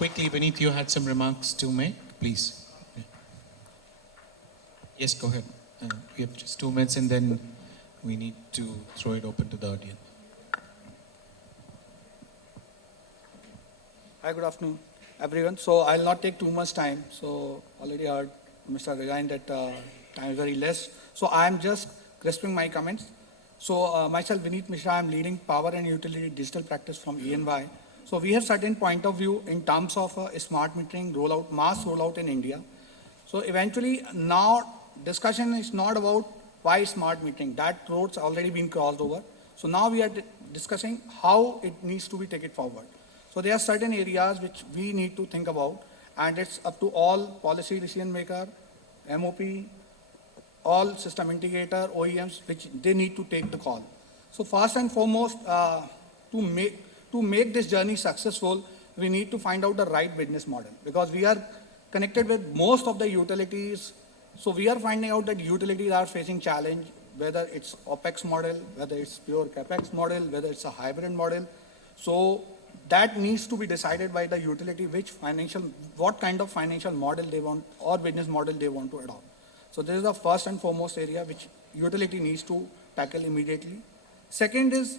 quickly, Vinit, you had some remarks to make, please. Yeah. Yes, go ahead. We have just 2 minutes and then we need to throw it open to the audience. Hi, good afternoon, everyone. So I'll not take too much time. So already heard Mr. Resign that time is very less. So I'm just crisping my comments. So myself, Vinit Mishra, I'm leading power and utility digital practice from ENY. So we have certain point of view in terms of smart metering rollout, mass rollout in India. So eventually now discussion is not about why smart metering. That road's already been crossed over. So now we are discussing how it needs to be taken forward. So there are certain areas which we need to think about, and it's up to all policy decision maker, MOP, all system integrator, OEMs, which they need to take the call. So first and foremost, to make this journey successful, we need to find out the right business model, because we are connected with most of the utilities. So we are finding out that utilities are facing challenge, whether it's OPEX model, whether it's pure CAPEX model, whether it's a hybrid model. So that needs to be decided by the utility what kind of financial model they want or business model they want to adopt. So this is the first and foremost area which utility needs to tackle immediately. Second is,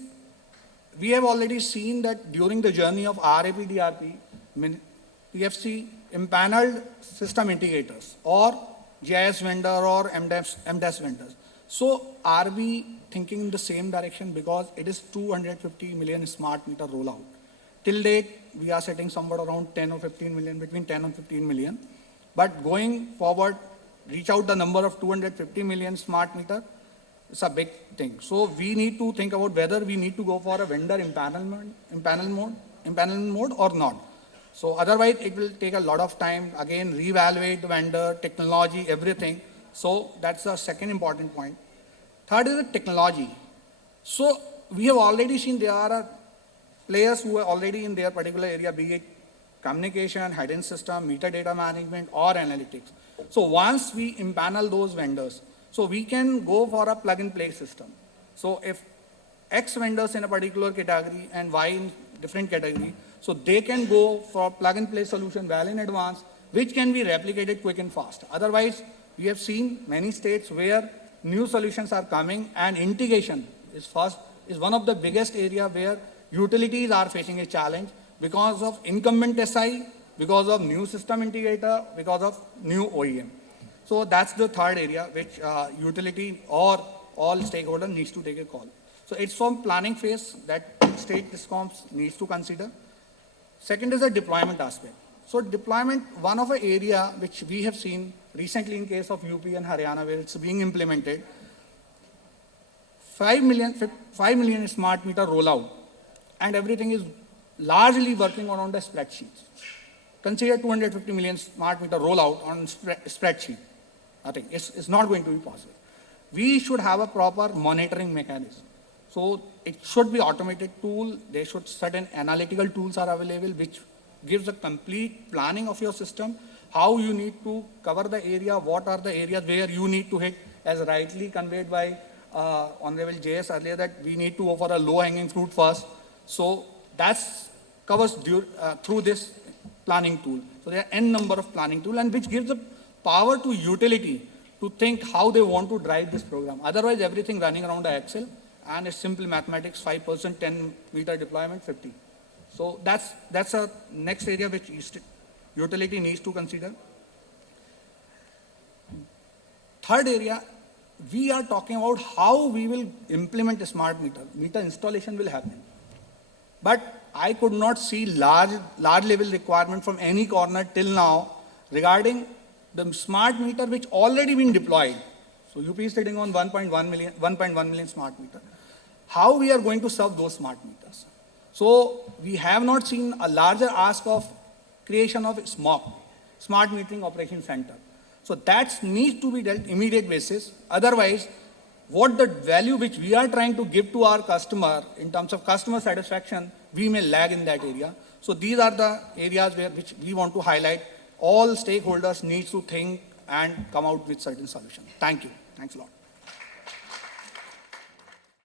we have already seen that during the journey of RAP, DRP, PFC impaneled system integrators or GIS vendor or MDAS vendors. So are we thinking in the same direction, because it is 250 million smart meter rollout. Till date, we are setting somewhere around 10 or 15 million, between 10 and 15 million. But going forward, reach out the number of 250 million smart meter, it's a big thing. So we need to think about whether we need to go for a vendor empanelment mode or not. So otherwise, it will take a lot of time, again, reevaluate the vendor, technology, everything. So that's the second important point. Third is the technology. So we have already seen there are players who are already in their particular area, be it communication, hidden system, meter data management, or analytics. So once we empanel those vendors, so we can go for a plug-and-play system. So if X vendors in a particular category and Y in different category, so they can go for plug-and-play solution well in advance, which can be replicated quick and fast. Otherwise, we have seen many states where new solutions are coming, and integration is one of the biggest area where utilities are facing a challenge because of incumbent SI, because of new system integrator, because of new OEM. So that's the third area which utility or all stakeholders needs to take a call. So it's from planning phase that state discoms needs to consider. Second is the deployment aspect. So deployment, one of the area which we have seen recently in case of UP and Haryana where it's being implemented, 5 million smart meter rollout, and everything is largely working on the spreadsheets. Consider 250 million smart meter rollout on spreadsheet. I think it's not going to be possible. We should have a proper monitoring mechanism. So it should be automated tool. There should certain analytical tools are available which gives a complete planning of your system, how you need to cover the area, what are the areas where you need to hit, as rightly conveyed by Honorable JS earlier, that we need to go for a low-hanging fruit first. So that's covers through this planning tool. So there are n number of planning tools, and which gives the power to utility to think how they want to drive this program. Otherwise, everything running around the Excel, and it's simple mathematics, 5%, 10 meter deployment, 50. So that's a next area which utility needs to consider. Third area, we are talking about how we will implement a smart meter. Meter installation will happen. But I could not see large level requirement from any corner till now regarding the smart meter which already been deployed. So UP is sitting on 1.1 million smart meter. How we are going to serve those smart meters? So we have not seen a larger ask of creation of SMOC, Smart Metering Operation Center. So that needs to be dealt immediate basis. Otherwise, what the value which we are trying to give to our customer in terms of customer satisfaction, we may lag in that area. So these are the areas which we want to highlight. All stakeholders need to think and come out with certain solutions. Thank you. Thanks a lot.